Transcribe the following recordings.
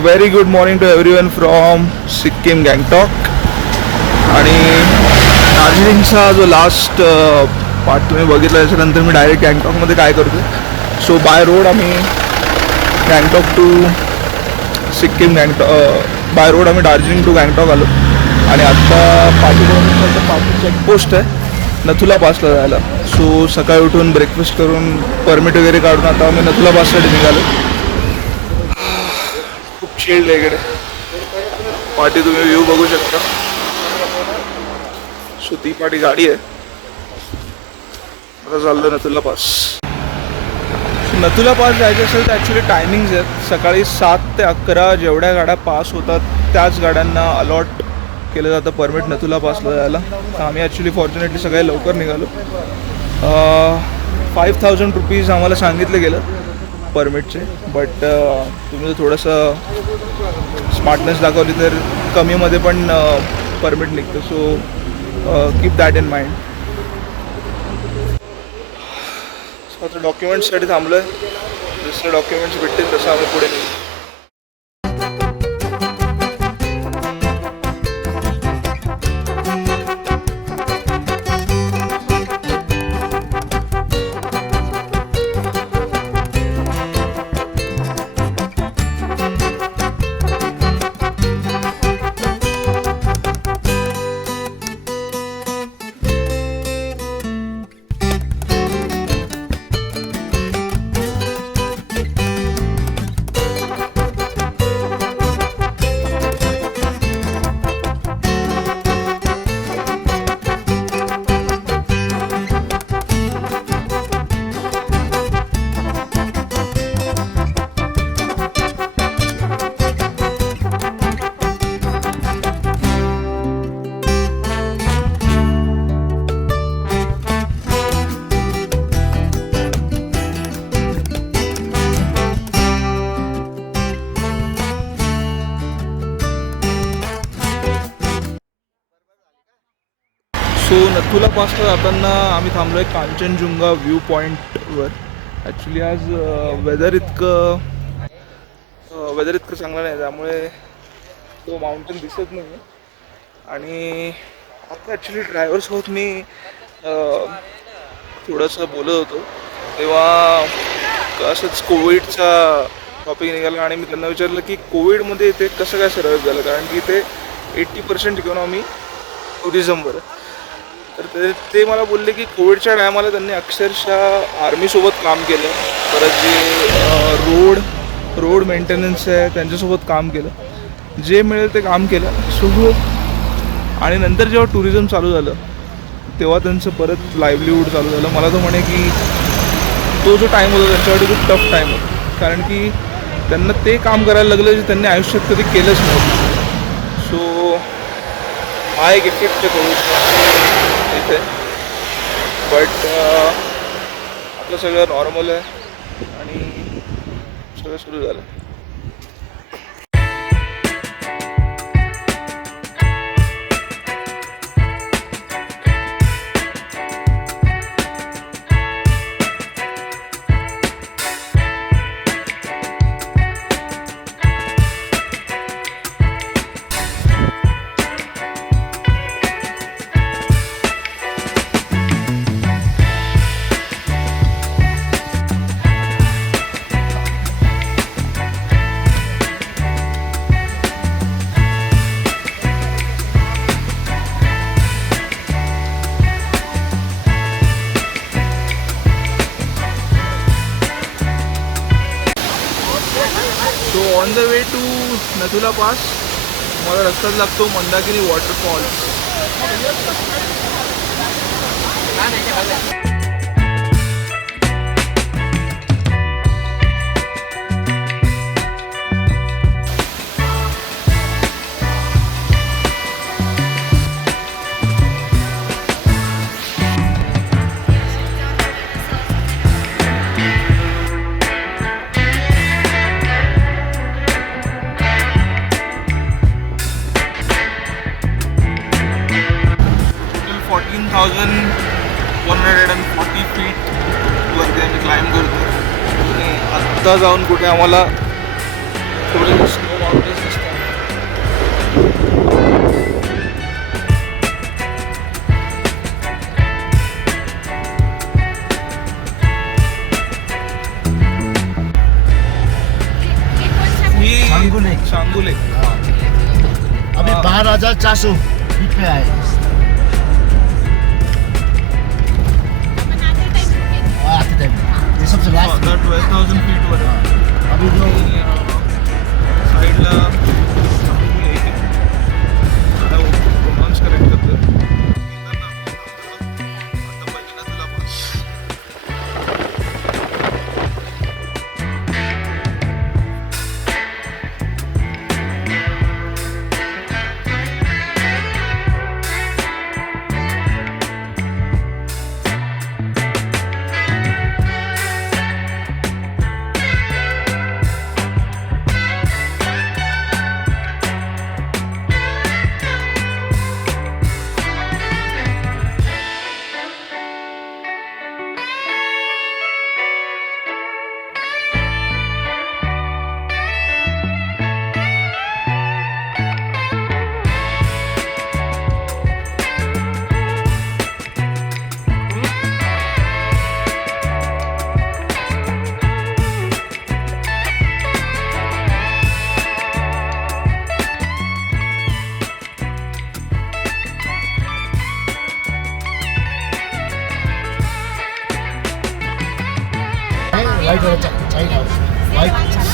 Very good morning to everyone from Sikkim Gangtok. आणि दार्जिलिंगचा जो लास्ट पार्ट तुम्ही बघितला त्याच्यानंतर मी डायरेक्ट गँगटॉकमध्ये काय करतो. सो बाय रोड आम्ही Gangtok to Sikkim by road आम्ही दार्जिलिंग टू गँगटॉक आलो. आणि आत्ता 5 किलोमीटरनंतर पाच चेकपोस्ट आहे नथुला पासला जायला. सो सकाळी उठून ब्रेकफास्ट करून परमिट वगैरे काढून आता आम्ही नथुला पाससाठी निघालो. खूप चिल्ड आहे इकडे. पाठी तुम्ही व्ह्यू बघू शकता. सो ती पाठी गाडी आहे. आता चाललं नथुला पास. नथुला पास जायचं असेल तर ॲक्च्युली टायमिंग्स आहेत. सकाळी 7 ते 11 जेवढ्या गाड्या पास होतात त्याच गाड्यांना अलॉट केलं जातं परमिट नथुला पासला जायला. तर आम्ही ॲक्च्युली फॉर्च्युनेटली सगळे लवकर निघालो. 5,000 रुपीज आम्हाला सांगितलं गेलं परमिटचे. बट तुम्ही जर थोडंसं स्मार्टनेस दाखवली तर कमीमध्ये पण परमिट निघतं. So keep that in mind. So आता डॉक्युमेंट्ससाठी थांबलो आहे. जसं डॉक्युमेंट्स भेटतील तसं आम्ही पुढे निघू. सो नथुला पासला जाताना आम्ही थांबलो आहे कांचनजुंगा व्ह्यू पॉईंटवर. ॲक्च्युली आज वेदर इतकं चांगलं नाही त्यामुळे तो माउंटेन दिसत नाही आहे. आणि आता ॲक्च्युली ड्रायव्हरसोबत मी थोडंसं बोलत होतो तेव्हा असंच कोविडचा टॉपिक निघाला. आणि मी त्यांना विचारलं की कोविडमध्ये इथे कसं काय सर्वाइव्ह झालं, कारण की इथे 80% इकॉनॉमी टुरिझमवर आहे. तर ते मला बोलले की कोविडच्या टायमाला त्यांनी अक्षरशः आर्मीसोबत काम केलं. परत जे रोड मेंटेनन्स आहे त्यांच्यासोबत काम केलं. जे मिळेल ते काम केलं. सो आणि नंतर जेव्हा टुरिझम चालू झालं तेव्हा त्यांचं परत लाईव्हलीहूड चालू झालं. मला तो म्हणे की तो जो टाईम होता त्यांच्यासाठी खूप टफ टाईम होता, कारण की त्यांना ते काम करायला लागलं जे त्यांनी आयुष्यात कधी केलंच नव्हतं. सो हा एक इफेक्ट आहे कोविडचा इथे. बट आपलं सगळं नॉर्मल आहे आणि सगळं सुरू झालं. So on the way to Nathu La pass मला रस्त्यात लागतो मंदाकिनी वॉटरफॉल्स. आत्ता जाऊन कुठे आम्हाला थोडं स्नो अंगुले. अभी 12,400 फीट पे आए. आते टाइम ये सबसे लास्ट 12,000 फीट वर आहे. अभी जो साईडला रोमांस करेक्ट करतो. आता पाहिजे ना तुला पास.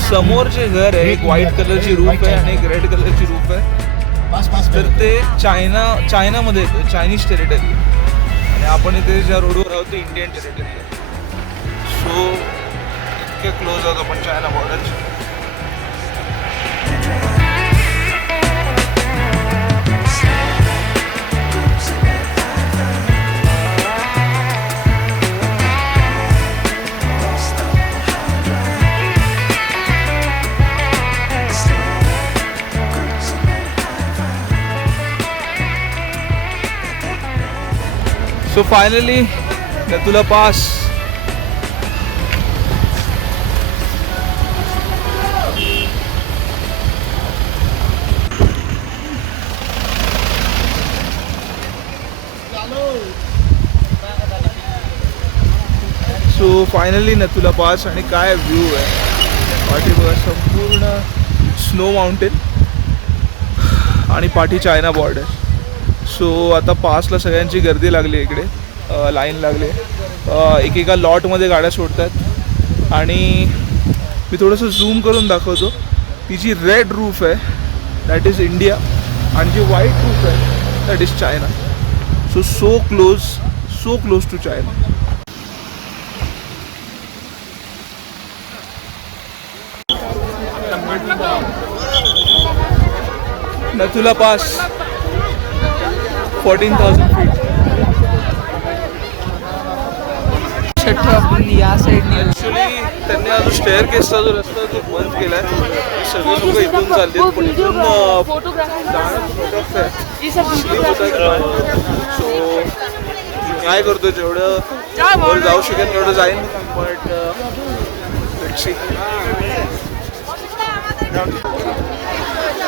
समोर जे घर आहे एक व्हाईट कलरची रूफ आहे आणि एक रेड कलरची रूफ आहे. तर ते चायनामध्ये येतं, चायनीज टेरिटरी. आणि आपण इथे ज्या रोडवर आहोत ते इंडियन टेरिटरी आहे. सो इतके क्लोज आहोत आपण China बॉर्डरच्या. So finally, Natula Pass. So finally Natula Pass आणि काय व्ह्यू आहे. पाठी बघा संपूर्ण स्नो माउंटेन आणि पाठी चायना बॉर्डर. सो आता पासला सगळ्यांची गर्दी लागली इकडे. लाईन लागली. एकेका लॉटमध्ये गाड्या सोडतात. आणि मी थोडंसं झूम करून दाखवतो. ती जी रेड रूफ आहे दॅट इज इंडिया आणि जी व्हाईट रूफ आहे that is China. So close to China. Nathu La pass 14,000 feet. या साईडने ॲक्च्युली त्यांनी अजून स्टेअर केसचा जो रस्ता तो बंद केला आहे. सगळे लोक इथून चालले पण इथून जाणं प्रोडक्ट आहे. सो काय करतो जेवढं वर जाऊ शकेल तेवढं जाईन. बट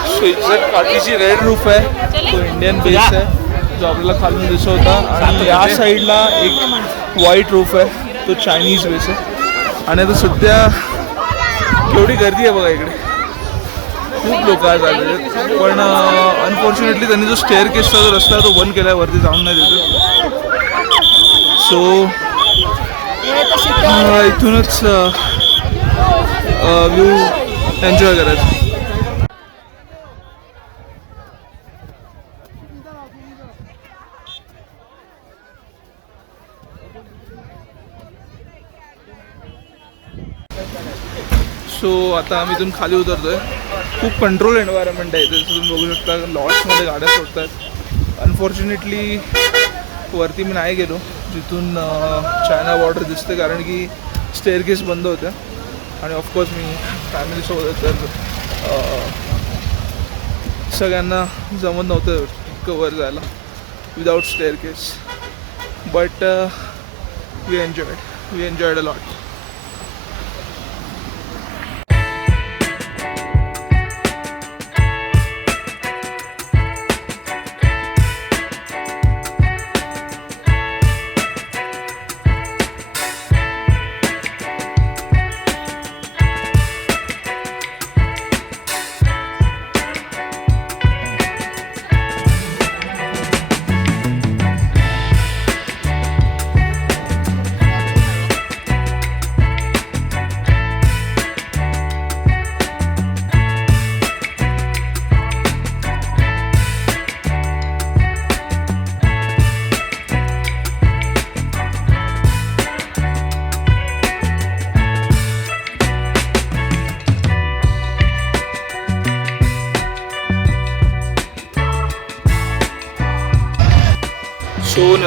सो एक्झॅक्ट पाठीची रेड रूफ आहे तो इंडियन बेस आहे जो आपल्याला खालून दिसत होता. आणि या साईडला एक व्हाईट रूफ आहे तो चायनीज बेस आहे. आणि आता सध्या केवढी गर्दी आहे बघा इकडे. खूप लोक आज आले पण अनफॉर्च्युनेटली त्यांनी जो स्टेअर केसचा जो रस्ता आहे तो बंद केला आहे. वरती जाऊन नाही देतो. सो इथूनच व्ह्यू एन्जॉय करायचं. सो आता आम्ही इथून खाली उतरतोय. खूप कंट्रोल एन्व्हायरमेंट आहे इथे. तुम्ही बघू शकता लॉट्समध्ये गाड्या सोडतात. अनफॉर्च्युनेटली वरती मी नाही गेलो जिथून चायना बॉर्डर दिसते कारण की स्टेअर केस बंद होत्या. आणि ऑफकोर्स मी फॅमिलीसोबत तर सगळ्यांना जमत नव्हतं इतकं वर जायला without staircase. But we enjoyed a lot.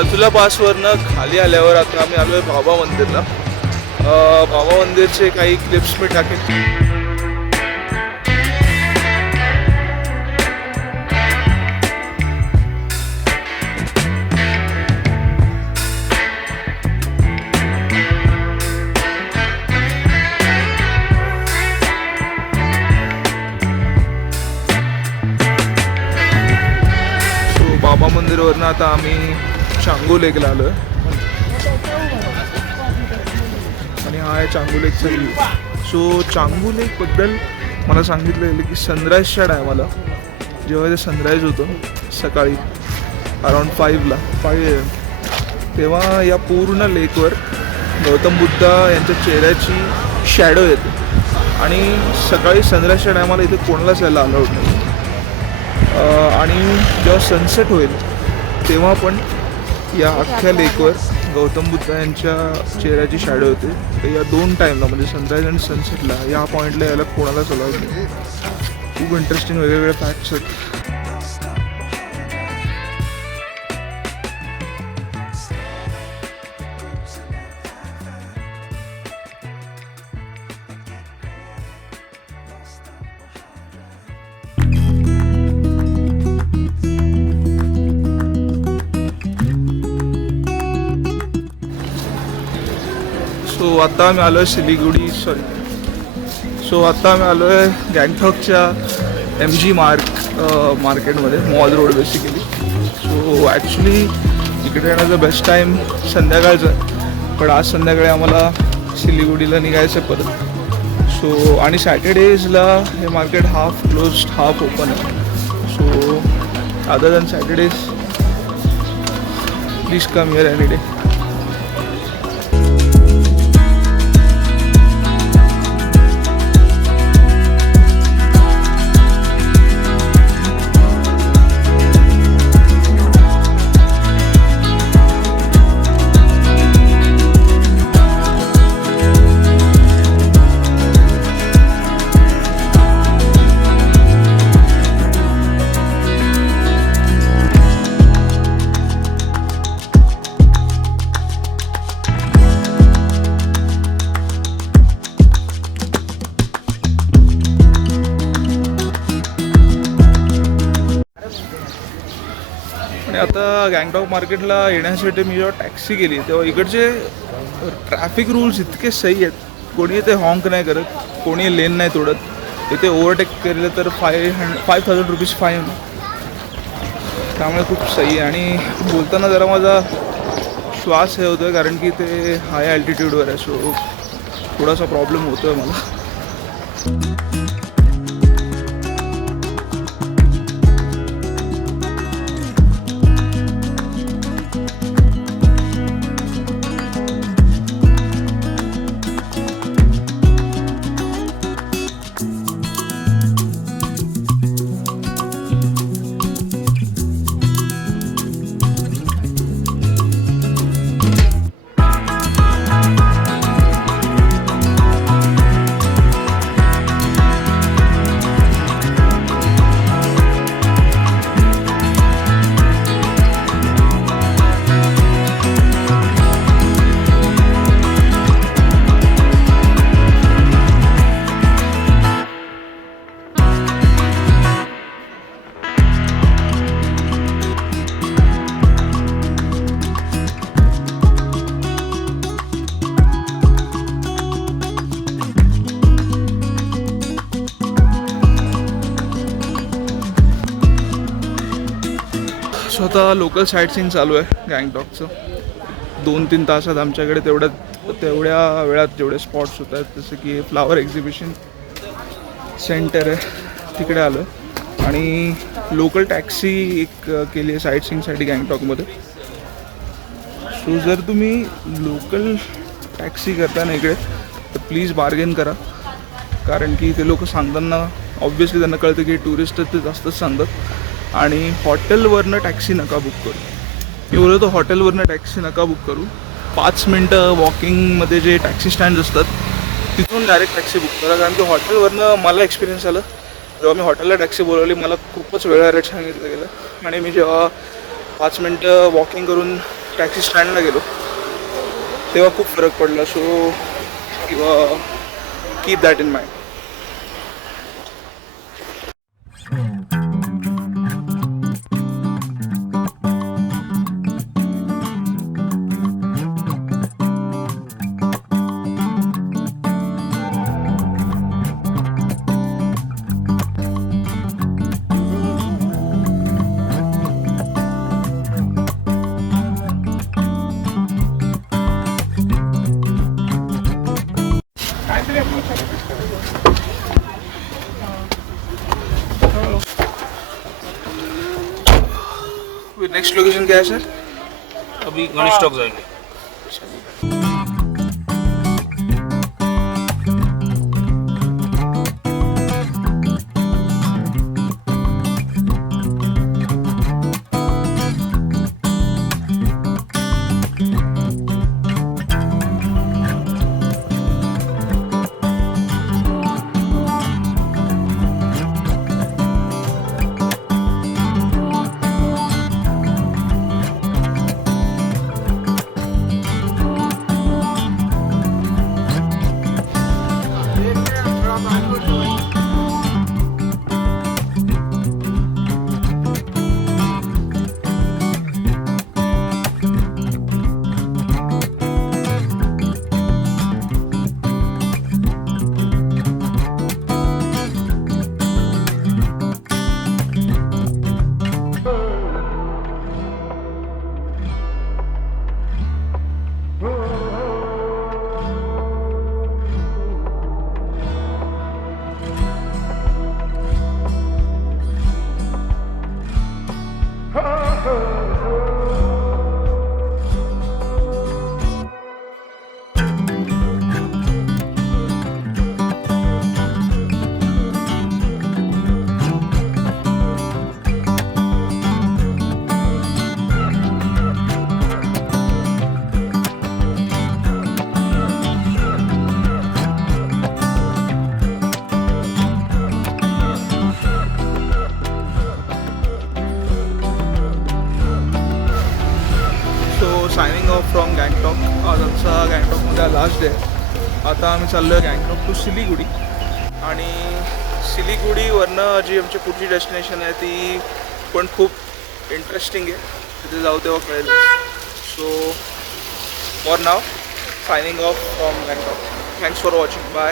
Nathula पासवरनं खाली आल्यावर आता आम्ही आलो आहे बाबा मंदिरला. बाबा मंदिरचे काही क्लिप्स मी टाकेन. बाबा मंदिरवरनं आता आम्ही चांगू लेकला आलो आहे आणि हा आहे चांगू लेकचा व्ह्यू. सो चांगू लेकबद्दल मला सांगितलं गेलं की सनराईजच्या टायमाला जेव्हा ते सनराईज होतं सकाळी अराउंड 5 AM, तेव्हा या पूर्ण लेकवर गौतम बुद्ध यांच्या चेहऱ्याची शॅडो येते आणि सकाळी सनराईजच्या टायमाला इथे कोणालाच यायला अलाउड नाही. आणि जेव्हा सनसेट होईल तेव्हा पण या अख्ख्या लेकवर गौतम बुद्ध यांच्या चेहऱ्याची शॅडो होते. तर या 2 टाईमला म्हणजे सनराईज आणि सनसेटला या पॉईंटला यायला कोणालाच अलाउड नाही. खूप इंटरेस्टिंग वेगवेगळे फॅक्ट्स आहेत. सो आता आम्ही आलो आहे आता आम्ही आलो आहे गँगटॉकच्या MG मार्केटमध्ये, mall road basically. So actually इकडे येण्याचा बेस्ट टाईम संध्याकाळचा आहे, पण आज संध्याकाळी आम्हाला सिलिगुडीला निघायचं आहे परत. सो आणि सॅटर्डेजला हे market half closed half open आहे. So other than Saturdays please come here any day. आणि आता गँगटॉक मार्केटला येण्यासाठी मी जेव्हा टॅक्सी केली तेव्हा इकडचे ट्रॅफिक रूल्स इतके सही आहेत. कोणी इथे हॉंक नाही करत, कोणी लेन नाही तोडत. इथे ओव्हरटेक केलं तर 5,000 रुपीज फाईन. त्यामुळे खूप सही आहे. आणि बोलताना जरा माझा श्वास हे होतो आहे कारण की ते हाय अल्टिट्यूडवर आहे. सो थोडासा प्रॉब्लेम होतो आहे मला. सो आता लोकल साईट सीन चालू आहे गँगटॉकचं. 2-3 तासात आमच्याकडे तेवढ्या वेळात जेवढे स्पॉट्स होत आहेत, जसं की फ्लावर एक्झिबिशन सेंटर आहे तिकडे आलो. आणि लोकल टॅक्सी एक केली आहे साईट सीइंगसाठी गँगटॉकमध्ये. सो जर तुम्ही लोकल टॅक्सी करता ना इकडे तर प्लीज बार्गेन करा, कारण की ते लोक सांगताना ऑब्व्हियसली त्यांना कळतं की टुरिस्ट ते जास्तच सांगतात. आणि हॉटेलवरनं टॅक्सी नका बुक करू. मी बोलतो हॉटेलवरनं टॅक्सी नका बुक करू. 5 मिनटं वॉकिंगमध्ये जे टॅक्सी स्टँड्स असतात तिथून डायरेक्ट टॅक्सी बुक करा. कारण की हॉटेलवरनं मला एक्सपिरियन्स आलं, जेव्हा मी हॉटेलला टॅक्सी बोलवली मला खूपच वेळा रेट सांगितलं गेलं. आणि मी जेव्हा 5 मिनटं वॉकिंग करून टॅक्सी स्टँडला गेलो तेव्हा खूप फरक पडला. सो किंवा keep that in mind. Next location क्या है सर? अभी गणेश चौक जाएंगे. Signing off from Gangtok. आज आमचा गँगटॉकमध्ये लास्ट डे आहे. आता आम्ही चाललो आहे गँगटॉक टू सिलिगुडी. आणि सिलिगुडीवरनं जी आमची पुढची डेस्टिनेशन आहे ती पण खूप इंटरेस्टिंग आहे. तिथे जाऊ तेव्हा कळेल. So for now signing off from Gangtok. Thanks for watching. Bye.